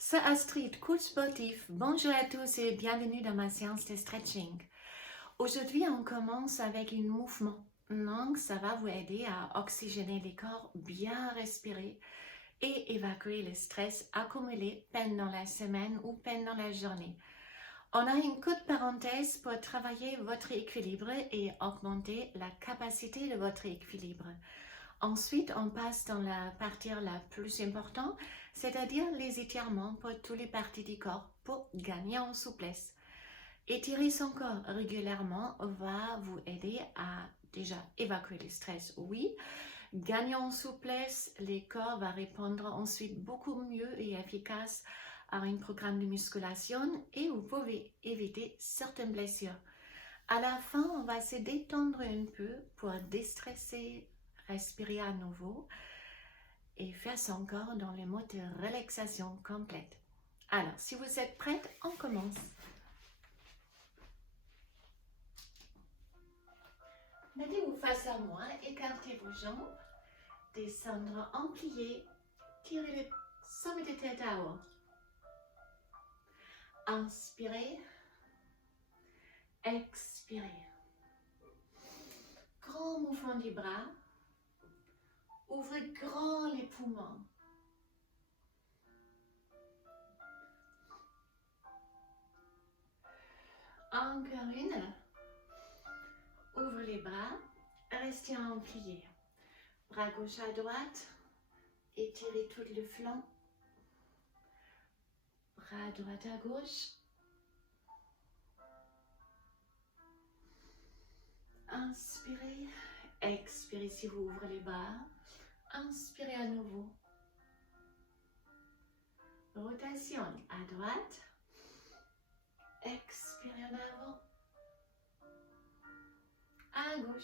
C'est Astrid, coach sportif. Bonjour à tous et bienvenue dans ma séance de stretching. Aujourd'hui, on commence avec un mouvement. Donc, ça va vous aider à oxygéner le corps, bien respirer et évacuer le stress accumulé pendant la semaine ou pendant la journée. On a une courte parenthèse pour travailler votre équilibre et augmenter la capacité de votre équilibre. Ensuite, on passe dans la partie la plus importante, c'est-à-dire les étirements pour toutes les parties du corps pour gagner en souplesse. Étirer son corps régulièrement va vous aider à déjà évacuer le stress, oui. Gagner en souplesse, le corps va répondre ensuite beaucoup mieux et efficace à un programme de musculation et vous pouvez éviter certaines blessures. À la fin, on va se détendre un peu pour déstresser, respirer à nouveau et faire son corps dans le mode de relaxation complète. Alors, si vous êtes prête, on commence. Mettez-vous face à moi, écartez vos jambes, descendre en plié, tirez le sommet de tête à haut. Inspirez, expirez. Grand mouvement des bras. Ouvrez grand les poumons. Encore une. Ouvre les bras. Restez en plié. Bras gauche à droite. Étirez tout le flanc. Bras droite à gauche. Inspirez. Expirez si vous ouvrez les bras. Inspirez à nouveau. Rotation à droite. Expirez en avant. À gauche.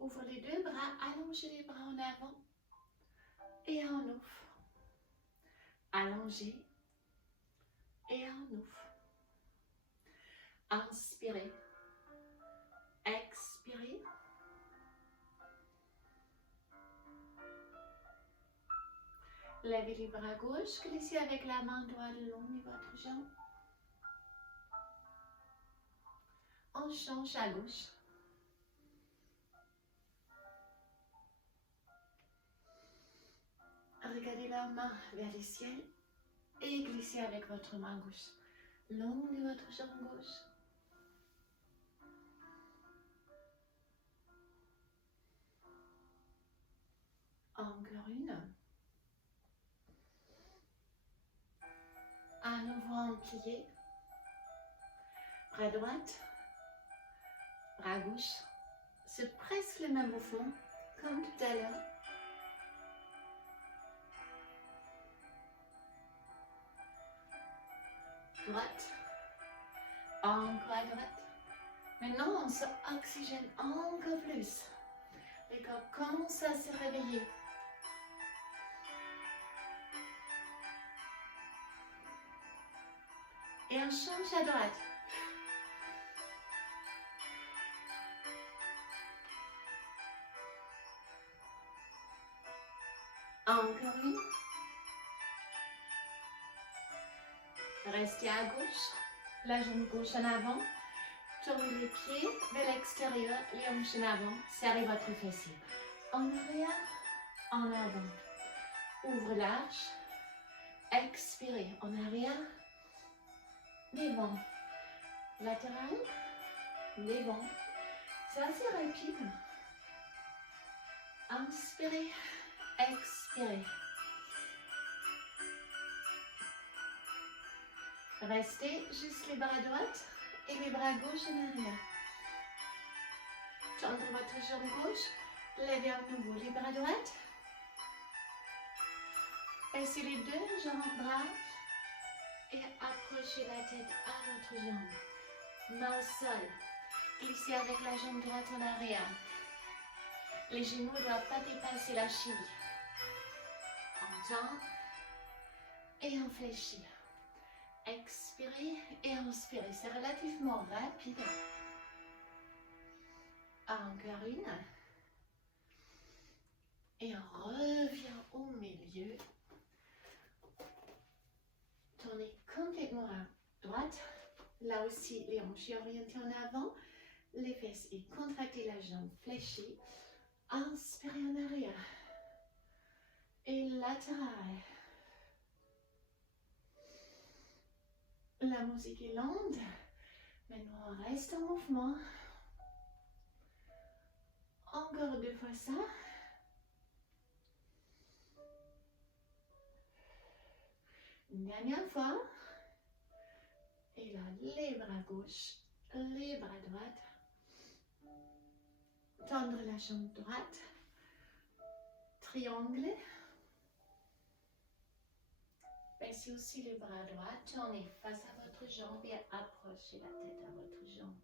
Ouvre les deux bras, allongez les bras en avant et en ouf. Allongez et en ouf. Inspirez. Expirez. Levez les bras gauche, glissez avec la main droite le long de votre jambe. On change à gauche. Regardez la main vers le ciel et glissez avec votre main gauche, le long de votre jambe gauche. Encore une. À nouveau en plié. Bras droite, bras gauche. C'est presque le même mouvement comme tout à l'heure. Droite, encore à droite. Maintenant, on se oxygène encore plus. Le corps commence à se réveiller. Et on change à droite. Encore une. Restez à gauche. La jambe gauche en avant. Tournez les pieds vers l'extérieur, les hanches en avant. Serrez votre fessier. En arrière, en avant. Ouvre l'arche. Expirez. En arrière. Devant. Latéral. Devant. C'est assez rapide. Inspirez. Expirez. Restez juste les bras droits et les bras gauche en arrière. Tendez votre jambe gauche, levez à nouveau les bras droits. Passez les deux jambes bras et approchez la tête à votre jambe. Main au sol. Glissez avec la jambe droite en arrière. Les genoux ne doivent pas dépasser la cheville. On tend et on fléchit. Expirez et inspirez. C'est relativement rapide. Encore une. Et on revient au milieu. Tournez complètement à droite. Là aussi, les hanches orientées en avant. Les fesses et contractez la jambe fléchie. Inspirez en arrière. Et latéral. La musique est lente. Maintenant, on reste en mouvement. Encore 2 fois ça. Une dernière fois. Et là, les bras gauche, les bras droite. Tendre la jambe droite. Triangle. Baissez aussi les bras droits. Tournez face à votre jambe et approchez la tête à votre jambe.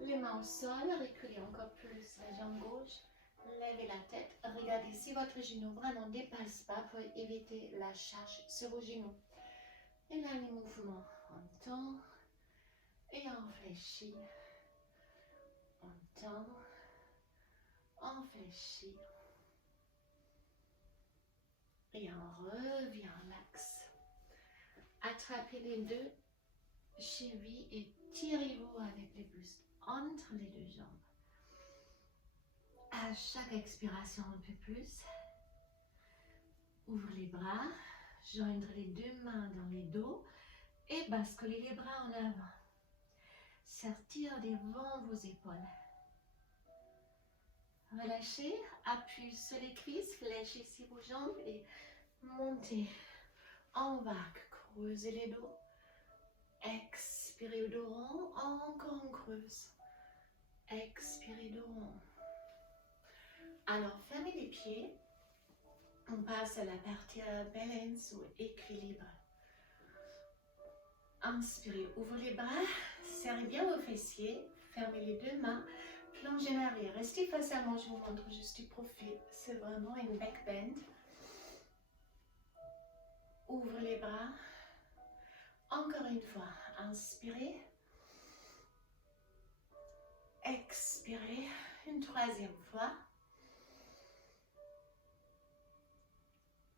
Les mains au sol, reculez encore plus la jambe gauche. Levez la tête. Regardez si votre genou vraiment ne dépasse pas pour éviter la charge sur vos genoux. Et là, les mouvements. On tend et on fléchit. On tend, on fléchit. Et on revient en l'axe. Attrapez les deux chevilles et tirez-vous avec les bustes entre les deux jambes. À chaque expiration, un peu plus. Ouvrez les bras, joindre les deux mains dans les dos et basculer les bras en avant. Sortir devant vos épaules. Relâchez, appuyez sur les cuisses, fléchissez vos jambes et montez en vague. Creusez les dos. Expirez dos rond, encore on creuse. Expirez dos rond. Alors, fermez les pieds. On passe à la partie balance ou équilibre. Inspirez, ouvrez les bras, serrez bien vos fessiers, fermez les deux mains, plongez en arrière. Restez face à moi, je vous montre juste du profil. C'est vraiment une back bend. Ouvrez les bras. Encore une fois, inspirez. Expirez. Une troisième fois.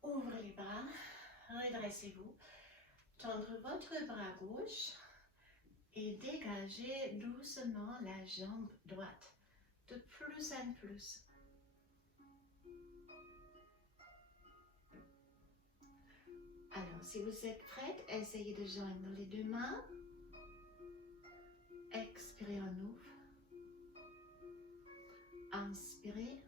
Ouvrez les bras. Redressez-vous. Tendre votre bras gauche. Et dégagez doucement la jambe droite. De plus en plus. Alors, si vous êtes prête, essayez de joindre les deux mains. Expirez, on ouvre. Inspirez.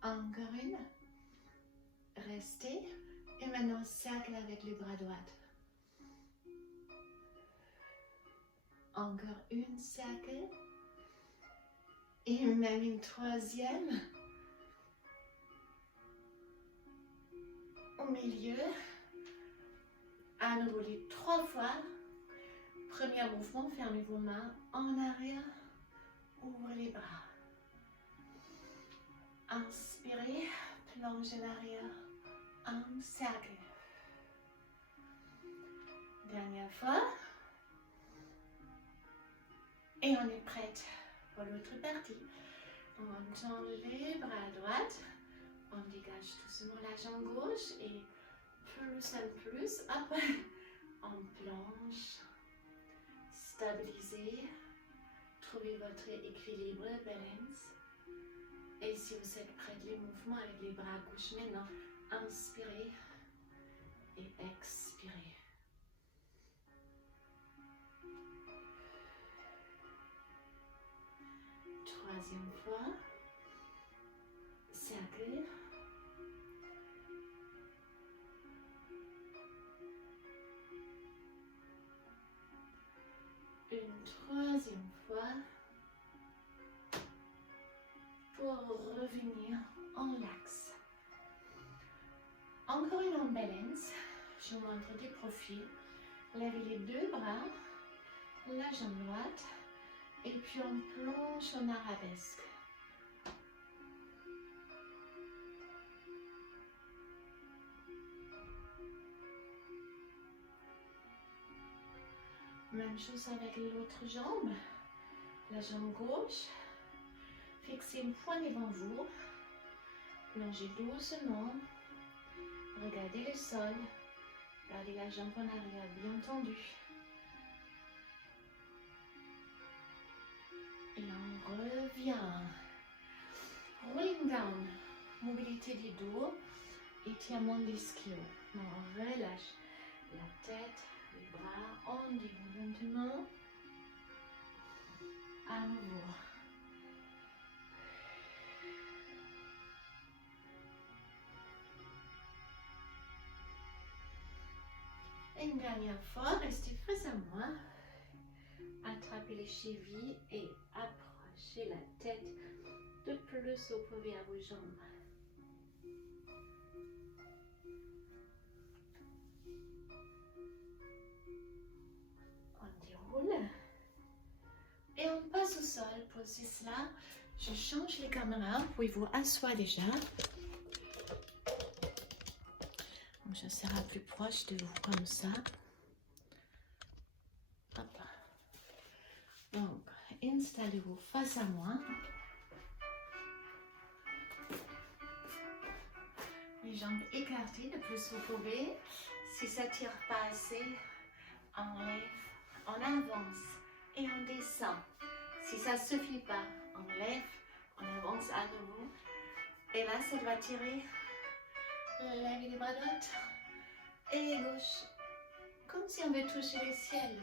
Encore une. Restez. Et maintenant, cercle avec les bras droits. Encore une cercle. Et même une troisième. Au milieu. À nouveau les 3 fois. Premier mouvement, fermez vos mains en arrière. Ouvrez les bras. Inspirez, plongez en arrière. Un cercle. Dernière fois. Et on est prête pour l'autre partie. On tend les bras à droite. On dégage doucement la jambe gauche et plus en plus, hop, on plonge. Stabilisez. Trouvez votre équilibre, balance. Et si vous êtes prêts, les mouvements avec les bras gauche maintenant. Inspirez et expirez. Troisième fois. Cercle. Une troisième fois. Pour revenir en l'axe. Encore une en balance. Je vous montre des profils. Levez les deux bras, la jambe droite, et puis on plonge en arabesque. Même chose avec l'autre jambe. La jambe gauche. Fixez une poignée devant vous. Plongez doucement. Regardez le sol. Gardez la jambe en arrière bien tendue. Et on revient. Rolling down. Mobilité du dos. Étirement de l'ischio. On relâche la tête, les bras. On déroule lentement. À nouveau. Une dernière fois, restez face à moi. Attrapez les chevilles et approchez la tête de plus opposée à vos jambes. On déroule. Et on passe au sol. Pour cela, je change les caméras. Vous pouvez vous asseoir déjà. Donc, je serai plus proche de vous comme ça. Hop. Donc, installez-vous face à moi. Les jambes écartées le plus vous pouvez. Si ça ne tire pas assez, on lève, on avance et on descend. Si ça ne suffit pas, on lève, on avance à nouveau. Et là, ça doit tirer. Lèvez les bras droits et gauche. Comme si on veut toucher le ciel.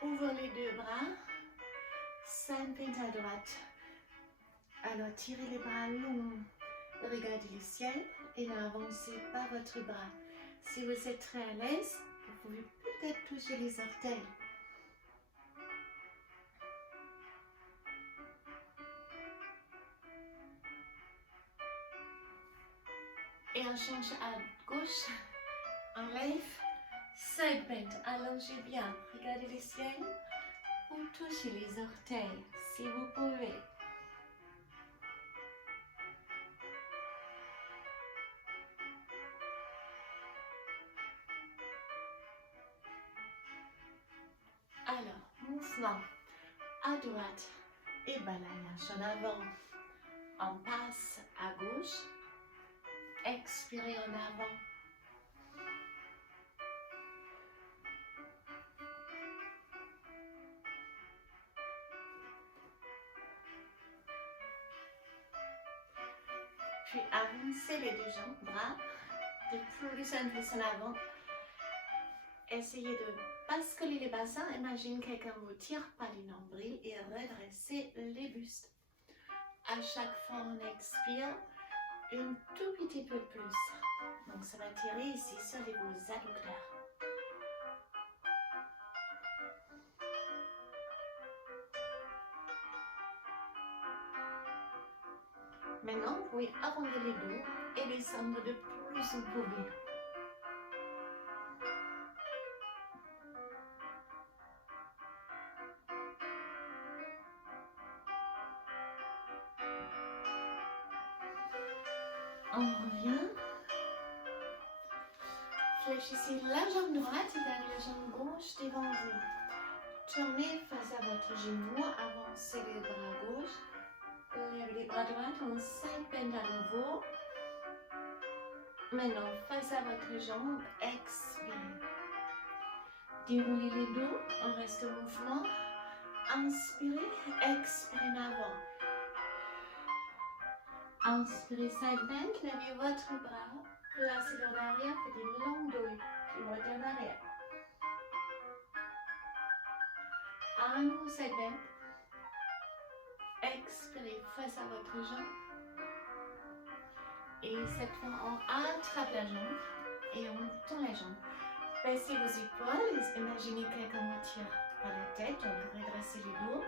Ouvre les deux bras. Serpent à droite. Alors, tirez les bras longs. Regardez le ciel et n'avancez pas votre bras. Si vous êtes très à l'aise, vous pouvez peut-être toucher les orteils. Et on change à gauche. On lève. Side bend. Allongez bien. Regardez le ciel. Ou touchez les orteils si vous pouvez. Alors, mouvement à droite et balayage en avant. On passe à gauche. Expirez en avant. Puis avancez les deux jambes, bras, de plus en plus en avant. Essayez de basculer les bassins. Imagine quelqu'un vous tire par les nombrils et redressez les bustes. À chaque fois, on expire un tout petit peu plus. Donc, ça va tirer ici sur les vos adducteurs. Maintenant, vous pouvez arrondir les dos et descendre de plus vous pouvez. On revient. Fléchissez la jambe droite et gardez la jambe gauche devant vous. Tournez face à votre genou, avancez les bras gauche. Lèvez les bras droits, on side bend à nouveau. Maintenant, face à votre jambe, expirez. Déroulez les dos, on reste au mouvement. Inspirez, expirez en avant. Inspirez, side bend, levez votre bras. Placez-le en arrière, faites une longue dos, puis revenez en arrière. À nouveau, side bend. Expirez face à votre jambe. Et cette fois, on attrape la jambe et on tend la jambe. Baissez vos épaules, imaginez quelqu'un vous tire par la tête, donc redressez le dos.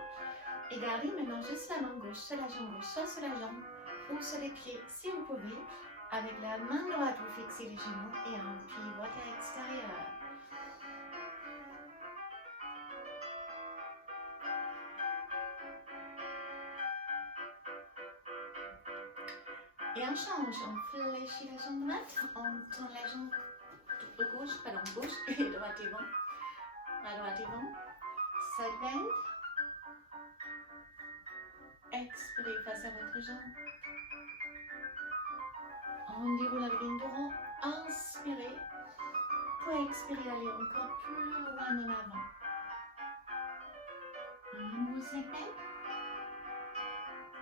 Et gardez maintenant juste la main gauche sur la jambe gauche, soit sur la jambe ou sur les pieds, si vous pouvez. Avec la main droite, vous fixez les genoux et un pivot à l'extérieur. Et on change, on fléchit la jambe droite, on tourne la jambe gauche, pardon, gauche et droite et vent. À droite et vent. Side bend. Expirez face à votre jambe. On déroule avec une rond. Inspirez. Pour expirer, aller encore plus loin en avant. Un nouveau side bend.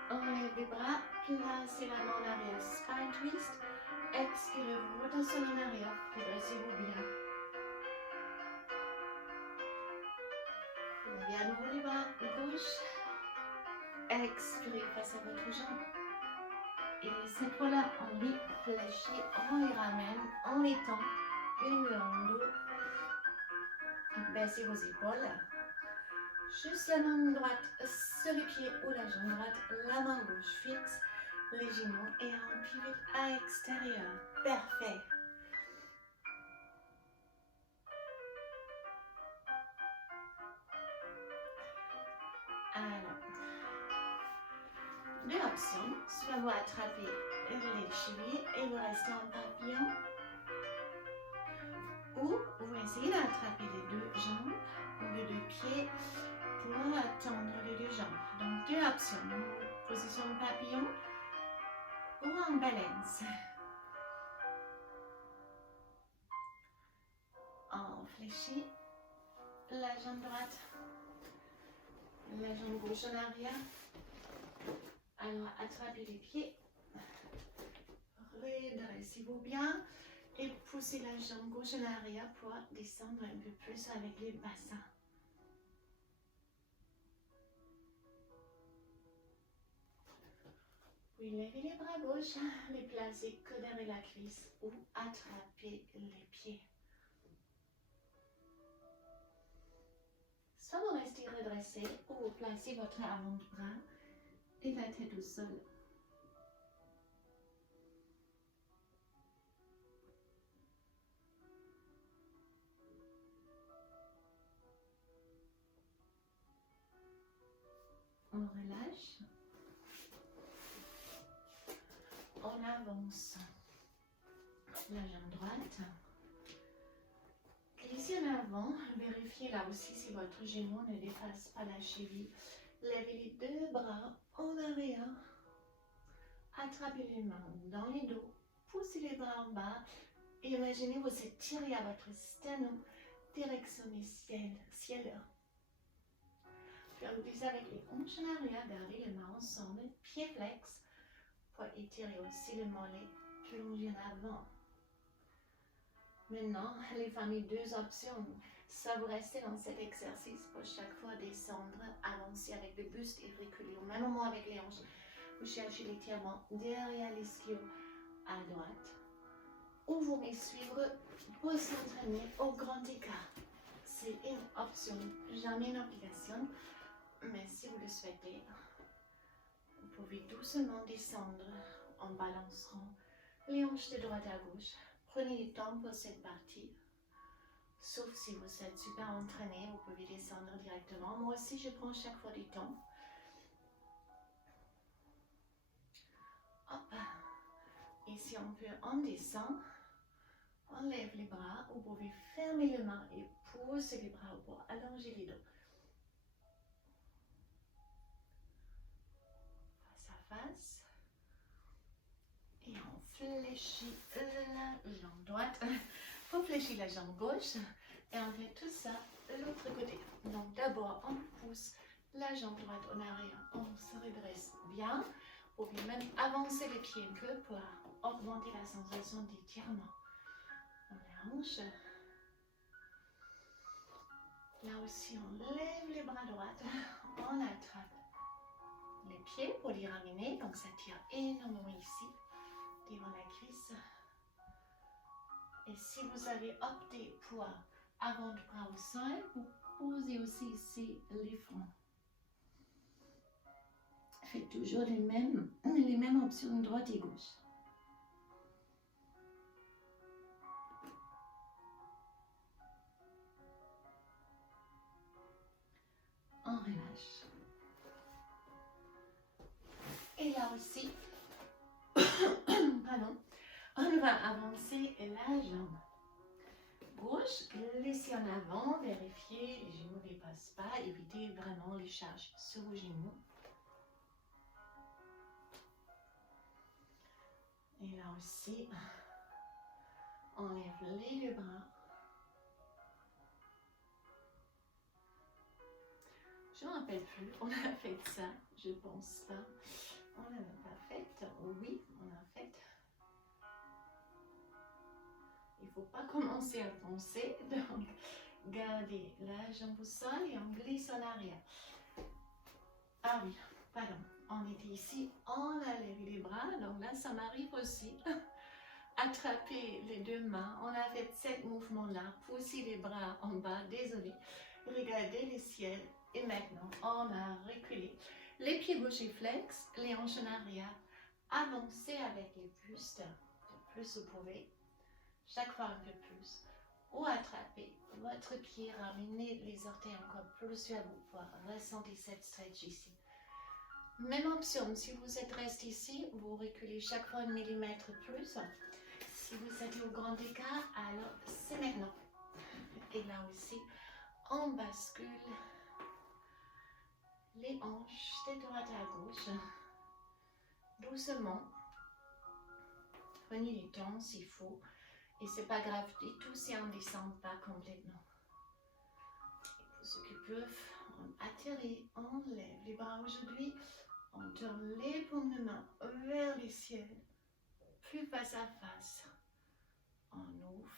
Enlève les bras, placez la main en arrière, spine twist. Expirez, rotation en arrière, redressez-vous bien. Levez à nouveau les bras, gauche. Expirez face à votre jambe. Et cette fois-là, on réfléchit, on les ramène, on les tend, une en dos. Baissez vos épaules. Juste la main droite sur les pieds ou la jambe droite, la main gauche fixe les genoux et on pivote à l'extérieur. Parfait. Alors, deux options. Soit vous attrapez les chevilles et vous restez en papillon. Ou vous essayez d'attraper les deux jambes ou les deux pieds pour tendre les deux jambes. Donc, deux options. Position papillon ou en balance. On fléchit la jambe droite, la jambe gauche en arrière. Alors, attrapez les pieds. Redressez-vous bien. Et poussez la jambe gauche en arrière pour descendre un peu plus avec les bassins. Puis levez les bras gauche, les placez que derrière la cuisse ou attrapez les pieds. Soit vous restez redressé ou vous placez votre avant-bras et la tête au sol. On relâche. On avance la jambe droite. Glissez en avant. Vérifiez là aussi si votre genou ne dépasse pas la cheville. Levez les deux bras en arrière. Attrapez les mains dans les dos. Poussez les bras en bas. Et imaginez vous étirez à votre sternum. Direction du ciel. Puis on glisse avec les hanches en arrière. Gardez les mains ensemble. Pieds flex. Pour étirer aussi le mollet, plonger en avant. Maintenant, les familles, deux options. Ça vous restez dans cet exercice pour chaque fois descendre, avancer avec le buste et reculer. Au même moment avec les hanches, vous cherchez l'étirement derrière l'ischio à droite. Ou vous me suivre pour s'entraîner au grand écart. C'est une option, jamais une obligation. Mais si vous le souhaitez, vous pouvez doucement descendre en balançant les hanches de droite à gauche. Prenez du temps pour cette partie. Sauf si vous êtes super entraîné, vous pouvez descendre directement. Moi aussi, je prends chaque fois du temps. Hop. Et si on peut, on descend. On lève les bras. Vous pouvez fermer les mains et pousser les bras au bas. Allongez les dos. Face à face. Et on fléchit la jambe droite. On fléchit la jambe gauche. Et on fait tout ça de l'autre côté. Donc d'abord, on pousse la jambe droite en arrière. On se redresse bien. Vous pouvez même avancer les pieds un peu pour augmenter la sensation d'étirement. On les hanches. Là aussi, on lève les bras droits. On attrape les pieds pour les ramener. Donc ça tire énormément ici, devant la cuisse. Et si vous avez opté pour avant-bras au sol, vous posez aussi ici les fronts. Faites toujours les mêmes options droite et gauche. On relâche. Et là aussi, pardon. On va avancer la jambe gauche, glisser en avant, vérifier les genoux ne dépassent pas, éviter vraiment les charges sur vos genoux. Et là aussi, on lève les deux bras. Je ne me rappelle plus, on a fait ça, je pense pas. On n'a pas fait, oui, on a fait. Il ne faut pas commencer à penser, donc gardez la jambe au sol et on glisse en arrière. Ah oui, pardon, on était ici, on a levé les bras, donc là ça m'arrive aussi. Attraper les deux mains, on a fait cet mouvement-là, pousser les bras en bas, désolé. Regardez le ciel et maintenant on a reculé. Les pieds gauche et flex, les hanches en arrière, avancez avec les bustes, le plus vous pouvez. Chaque fois un peu plus, ou attrapez votre pied, ramenez les orteils encore plus vers vous pour ressentir cette stretch ici. Même option, si vous êtes resté ici, vous reculez chaque fois 1 millimètre plus. Si vous êtes au grand écart, alors c'est maintenant. Et là aussi, on bascule les hanches de droite à gauche, doucement. Prenez les temps s'il faut. Et c'est pas grave du tout si on ne descend pas complètement. Et pour ceux qui peuvent, on atterrit, on lève les bras aujourd'hui, on tourne les paumes de main vers le ciel, plus face à face. On ouvre.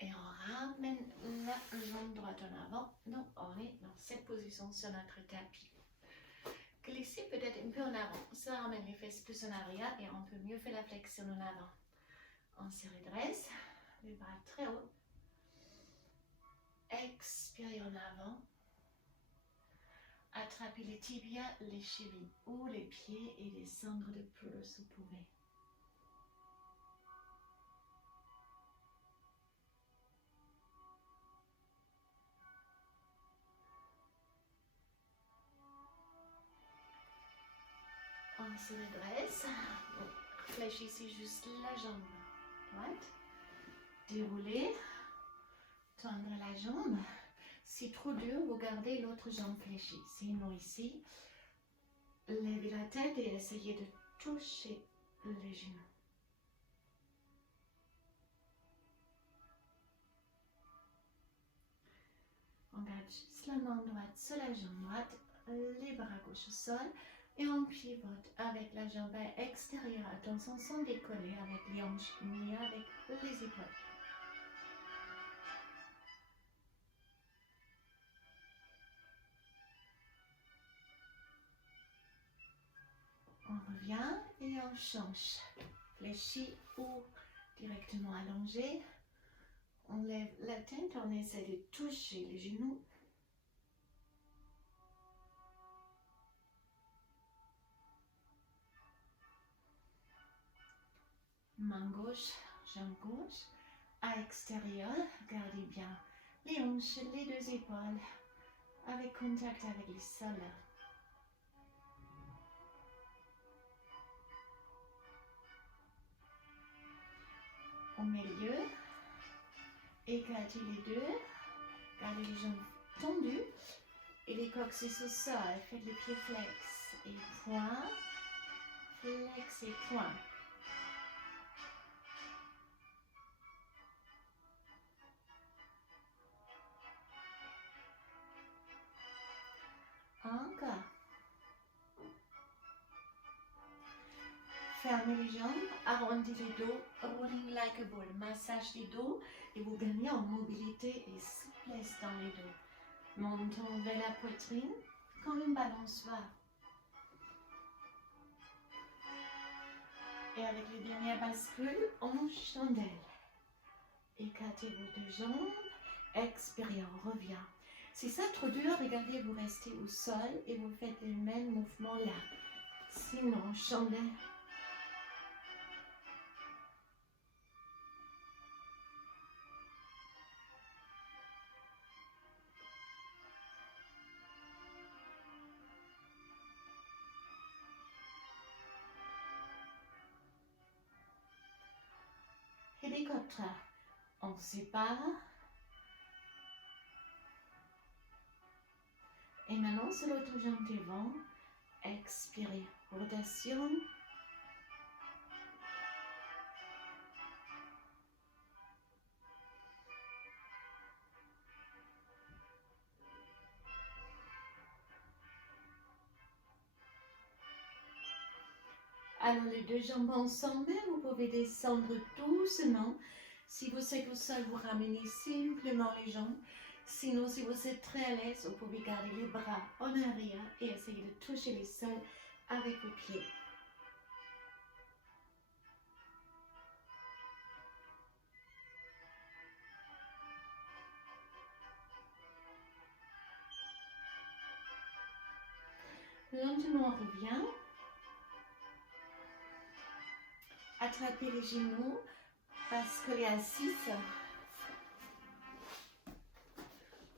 Et on ramène la jambe droite en avant. Donc on est dans cette position sur notre tapis. Glissez peut-être un peu en avant. Ça ramène les fesses plus en arrière et on peut mieux faire la flexion en avant. On se redresse, les bras très haut. Expirez en avant. Attrapez les tibias, les chevilles ou les pieds et descendre de plus vous pouvez. On se redresse. Fléchissez juste la jambe droite. Déroulez. Tendre la jambe. Si trop dur, vous gardez l'autre jambe fléchie. Sinon ici, levez la tête et essayez de toucher les genoux. On garde juste la main droite sur la jambe droite, les bras gauche au sol et on pivote avec la jambe extérieure. Attention sans décoller avec les hanches ni avec les épaules. On revient et on change. Fléchi ou directement allongé. On lève la tête, on essaie de toucher les genoux. Main gauche, jambe gauche. À extérieur, gardez bien les hanches, les deux épaules, avec contact avec le sol. Au milieu, écartez les deux, gardez les jambes tendues et les coccyx au sol. Faites les pieds flex et point, flex et point. Encore. Fermez les jambes, arrondissez les dos, rolling like a ball, massage des dos et vous gagnez en mobilité et souplesse dans les dos. Montons vers la poitrine comme une balançoire. Et avec les dernières bascules, on chandelle. Écartez vos deux jambes, expirez, on revient. Si c'est trop dur, regardez, vous restez au sol et vous faites les mêmes mouvements là. Sinon, chandelle. délicote. On sépare. Et maintenant, sur l'autre jambe devant, expirez. Rotation. Alors, les deux jambes ensemble, vous pouvez descendre doucement. Si vous êtes au sol, vous ramenez simplement les jambes. Sinon, si vous êtes très à l'aise, vous pouvez garder les bras en arrière et essayer de toucher le sol avec vos pieds. Lentement, on revient. Attrapez les genoux, basculez assise.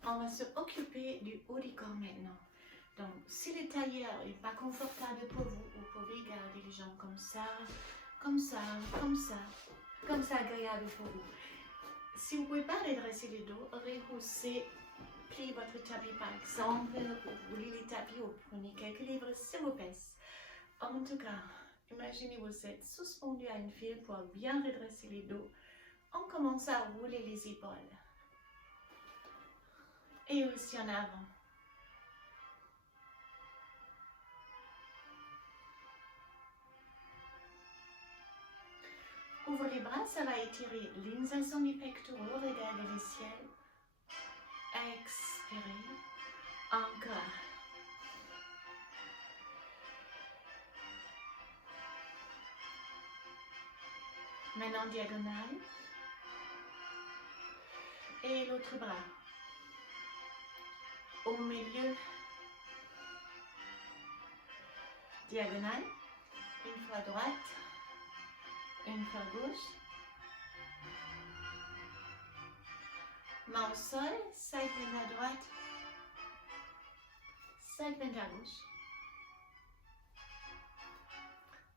On va se occuper du haut du corps maintenant. Donc, si le tailleur n'est pas confortable pour vous, vous pouvez garder les jambes comme ça, comme ça, comme ça, comme ça, agréable pour vous. Si vous ne pouvez pas redresser le dos, rehaussez, pliez votre tapis par exemple, vous roulez les tapis, vous prenez quelques livres sur vos fesses. En tout cas, imaginez vous êtes suspendu à une file pour bien redresser les dos. On commence à rouler les épaules. Et aussi en avant. Ouvrez les bras, ça va étirer l'insertion des pectoraux, regardez le ciel. Expirez. Encore. Maintenant diagonale. Et l'autre bras. Au milieu. Diagonale. Une fois droite. Une fois gauche. Main au sol, segment à droite, segment à gauche.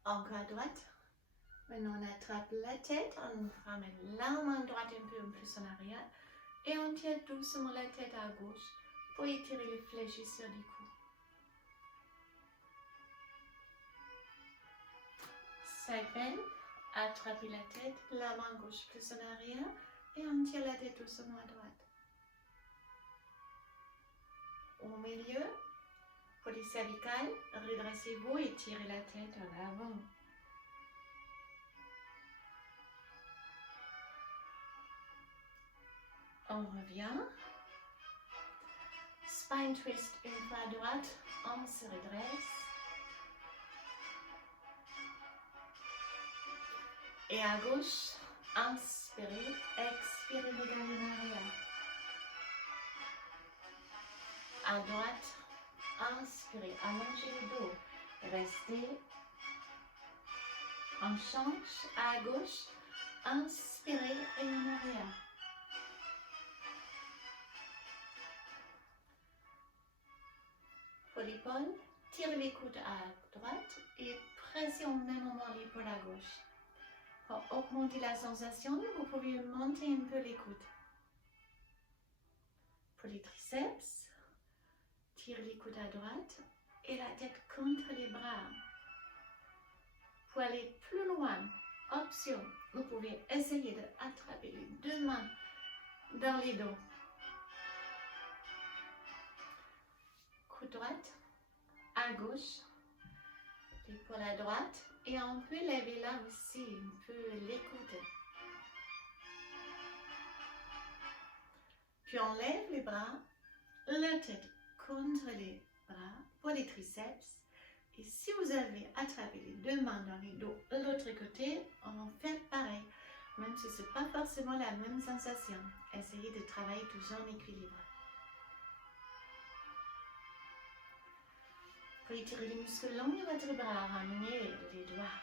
Encore à droite. Maintenant on attrape la tête, on ramène la main droite un peu plus en arrière et on tire doucement la tête à gauche pour étirer les fléchisseurs du cou. Segment, attrapez la tête, la main gauche plus en arrière et on tire la tête doucement à droite. Au milieu, pour les cervicales, redressez-vous et tirez la tête en avant. On revient. Spine twist une fois à droite, on se redresse. Et à gauche, inspirez, expirez, regardez en arrière. À droite, inspirez, allongez le dos. Restez. On change à gauche, inspirez et en arrière. Pour l'épaule, tirez les coudes à droite et pressez au même moment l'épaule à gauche. Pour augmenter la sensation, vous pouvez monter un peu les coudes. Pour les triceps, tirez les coudes à droite et la tête contre les bras. Pour aller plus loin, option, vous pouvez essayer d'attraper les deux mains dans les dos. Coude droite, à gauche, l'épaule à droite. Et on peut lever là aussi un peu les coudes. Puis on lève les bras, la tête contre les bras pour les triceps. Et si vous avez attrapé les deux mains dans les dos de l'autre côté, on fait pareil. Même si ce n'est pas forcément la même sensation. Essayez de travailler toujours en équilibre. Pour étirer les muscles longs de votre bras, ramenez les doigts.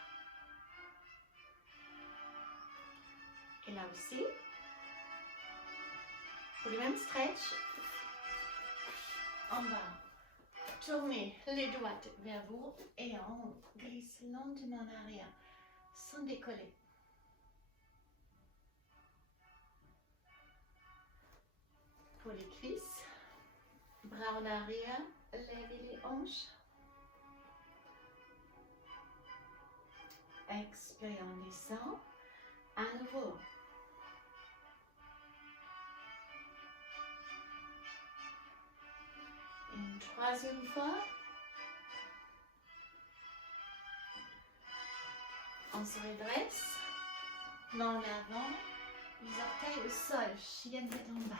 Et là aussi, pour le même stretch, on va tourner les doigts vers vous et on glisse lentement en arrière sans décoller. pour les cuisses. Bras en arrière, levez les hanches. Expirez, on descend. À nouveau. Une troisième fois. On se redresse. Main en avant. Les orteils au sol. Chienne tête en bas.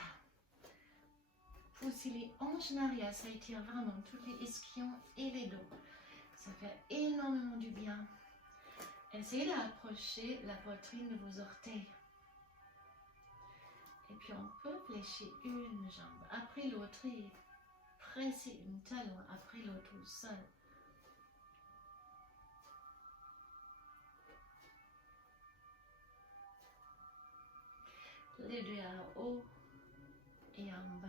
Poussez les hanches en arrière. Ça étire vraiment tous les ischions et les dos. Ça fait énormément du bien. Essayez d'approcher la poitrine de vos orteils. Et puis on peut fléchir une jambe après l'autre et presser une talon après l'autre au sol. Les deux en haut et en bas.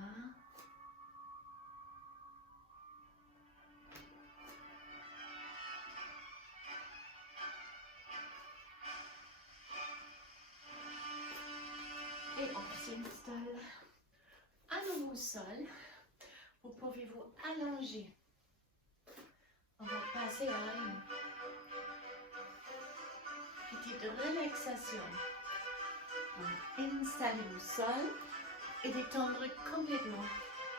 Et on s'installe à nouveau au sol. Vous pouvez vous allonger. On va passer à une petite relaxation. Installez-vous au sol et détendre complètement.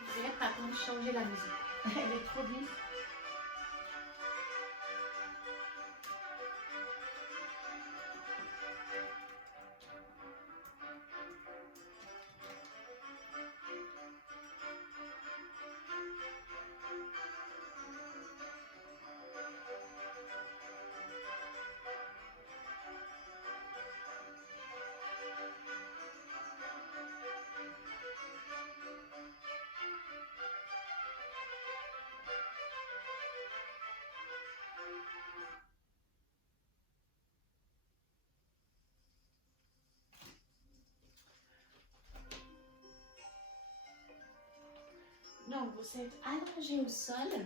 Vous allez par contre changer la musique. Elle est trop bien. Donc, vous êtes allongé au sol.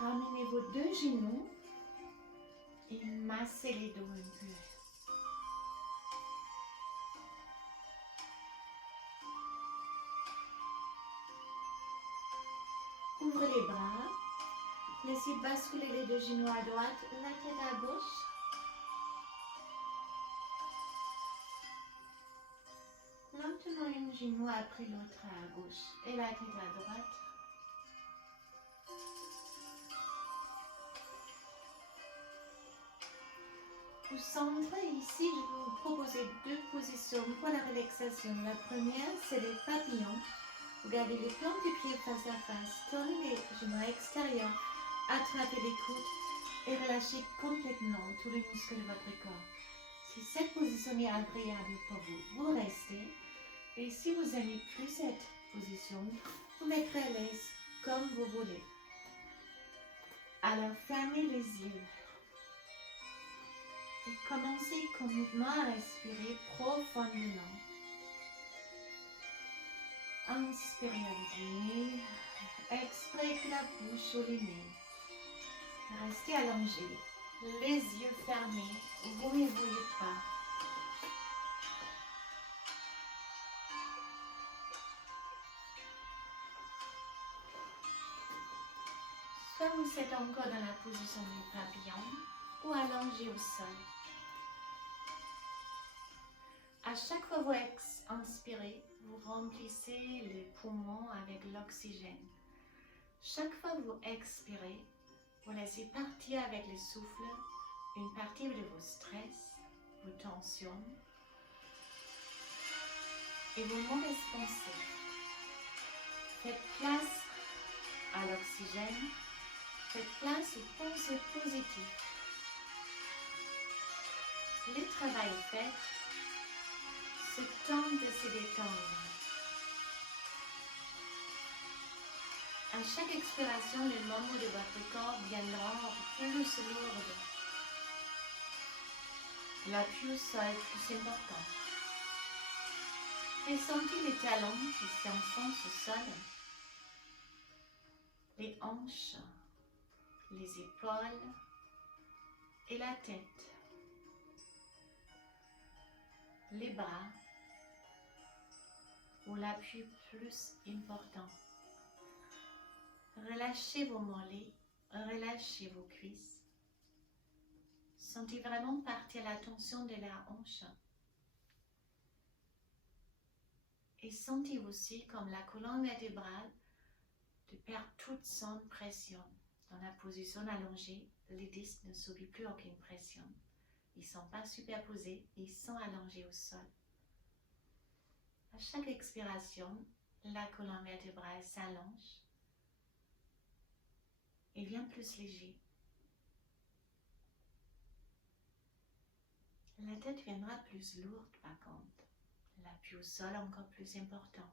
Ramenez vos deux genoux et massez les dos un peu. Ouvrez les bras. Laissez basculer les deux genoux à droite, la tête à gauche. Lentement, un genou après l'autre à gauche et la tête à droite. Vous centrez ici, je vais vous proposer deux positions pour la relaxation. La première, c'est les papillons. Vous gardez les plantes des pieds face à face, tournez les genoux extérieurs, attrapez les coudes et relâchez complètement tous les muscles de votre corps. Si cette position est agréable pour vous, vous restez. Et si vous n'aimez plus cette position, vous mettrez à l'aise comme vous voulez. Alors fermez les yeux. Et commencez complètement à respirer profondément. Inspirez avec le nez, expirez avec la bouche ou le nez. Restez allongé, les yeux fermés, vous ne bougez pas. Soit vous êtes encore dans la position du papillon ou allongé au sol. À chaque fois que vous inspirez, vous remplissez les poumons avec l'oxygène. Chaque fois que vous expirez, vous laissez partir avec le souffle une partie de vos stress, vos tensions et vos mauvaises pensées. Faites place à l'oxygène, faites place aux pensées positives. Le travail est fait, c'est temps de se détendre. À chaque expiration, les membres de votre corps viendront plus lourds. L'appui au sol est plus important. Ressentez les talons qui s'enfoncent au sol, les hanches, les épaules et la tête. les bras ou l'appui plus important. Relâchez vos mollets, relâchez vos cuisses. Sentez vraiment partir la tension de la hanche. Et sentez aussi comme la colonne vertébrale de perdre toute son pression. Dans la position allongée, les disques ne subissent plus aucune pression. Ils ne sont pas superposés, ils sont allongés au sol. À chaque expiration, la colonne vertébrale s'allonge et devient plus léger. La tête viendra plus lourde par contre. L'appui au sol encore plus important.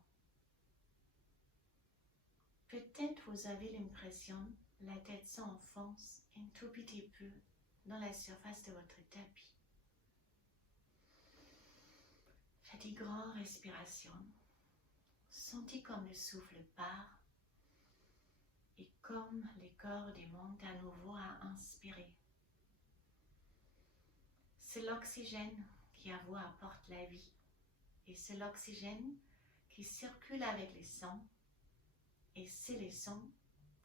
Peut-être vous avez l'impression que la tête s'enfonce un tout petit peu dans la surface de votre tapis. Faites une grande respiration. Sentez comme le souffle part et comme les corps demandent à nouveau à inspirer. C'est l'oxygène qui à vous apporte la vie et c'est l'oxygène qui circule avec les sangs et c'est les sangs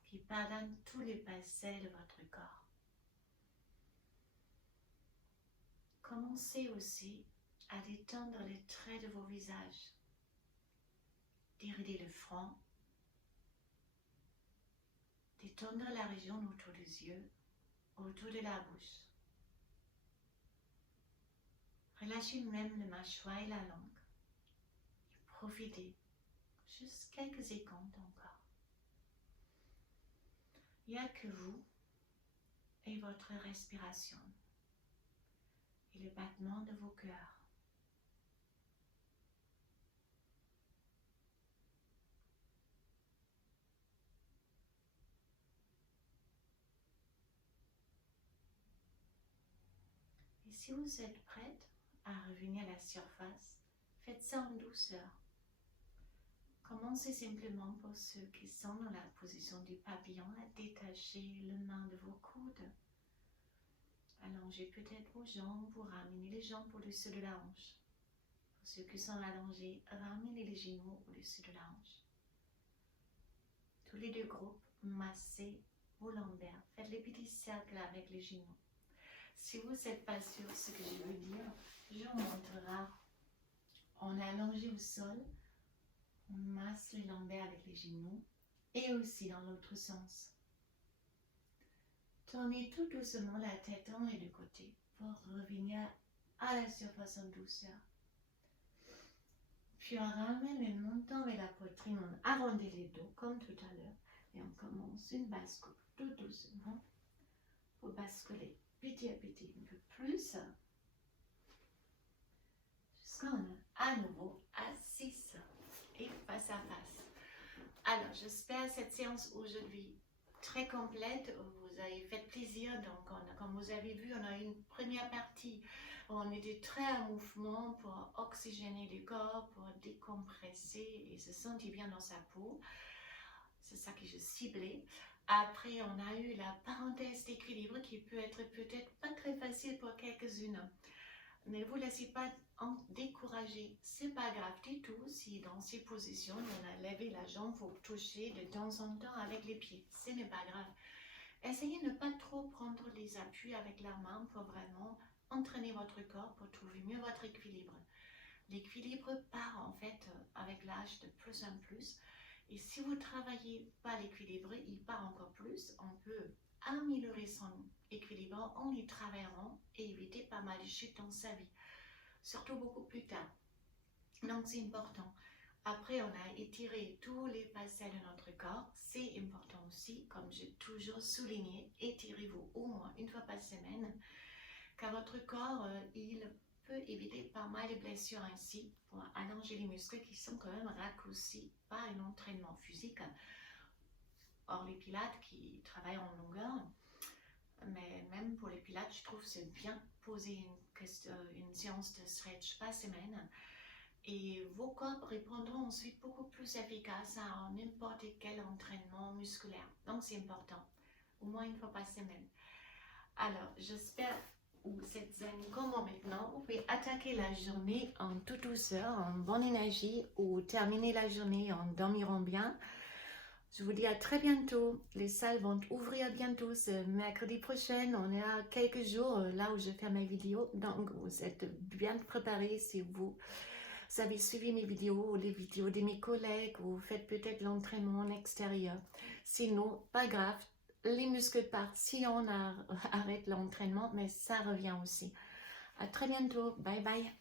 qui pardonnent tous les passés de votre corps. Commencez aussi à détendre les traits de vos visages. Dérider le front. Détendre la région autour des yeux, autour de la bouche. Relâchez même le mâchoire et la langue. Et profitez. Juste quelques secondes encore. Il n'y a que vous et votre respiration et le battement de vos cœurs. Et si vous êtes prête à revenir à la surface, faites ça en douceur. Commencez simplement pour ceux qui sont dans la position du papillon à détacher les mains de vos coudes. Allongez peut-être vos jambes pour ramener les jambes au-dessus de la hanche. Pour ceux qui sont allongés, ramenez les genoux au-dessus de la hanche. Tous les deux groupes, massez vos lombaires. Faites les petits cercles avec les genoux. Si vous n'êtes pas sûr de ce que je veux dire, je vous montrerai. On est allongé au sol, on masse les lombaires avec les genoux et aussi dans l'autre sens. Tournez tout doucement la tête en et de côté pour revenir à la surface en douceur. Puis on ramène le menton vers la poitrine, on arrondit les dos comme tout à l'heure et on commence une bascule tout doucement pour basculer petit à petit un peu plus jusqu'à on est à nouveau assis et face à face. Alors j'espère cette séance aujourd'hui très complète, vous avez fait plaisir. Donc comme vous avez vu, on a une première partie où on était très en mouvement pour oxygéner le corps, pour décompresser et se sentir bien dans sa peau. C'est ça que je ciblais. Après, on a eu la parenthèse d'équilibre qui peut être peut-être pas très facile pour quelques-unes. Ne vous laissez pas en décourager, c'est pas grave du tout si dans ces positions on a levé la jambe pour toucher de temps en temps avec les pieds, ce n'est pas grave. Essayez de ne pas trop prendre les appuis avec la main pour vraiment entraîner votre corps pour trouver mieux votre équilibre. L'équilibre part en fait avec l'âge de plus en plus et si vous travaillez pas l'équilibre, il part encore plus. On peut améliorer son équilibre en y travaillant et éviter pas mal de chutes dans sa vie, surtout beaucoup plus tard. Donc c'est important. Après, on a étiré tous les facettes de notre corps. C'est important aussi, comme j'ai toujours souligné, étirez-vous au moins une fois par semaine, car votre corps, il peut éviter pas mal de blessures ainsi pour allonger les muscles qui sont quand même raccourcis par un entraînement physique. Or, les pilates qui travaillent en longueur, mais même pour les pilates, je trouve que c'est bien poser une séance de stretch par semaine. Et vos corps répondront ensuite beaucoup plus efficace à n'importe quel entraînement musculaire. Donc c'est important, au moins une fois par semaine. Alors j'espère ou cette zen comme maintenant, vous pouvez attaquer la journée en toute douceur, en bonne énergie, ou terminer la journée en dormirant bien. Je vous dis à très bientôt. Les salles vont ouvrir bientôt ce mercredi prochain. On est à quelques jours là où je fais mes vidéos. Donc, vous êtes bien préparés si vous avez suivi mes vidéos ou les vidéos de mes collègues ou vous faites peut-être l'entraînement en extérieur. Sinon, pas grave. Les muscles partent si on arrête l'entraînement, mais ça revient aussi. À très bientôt. Bye bye.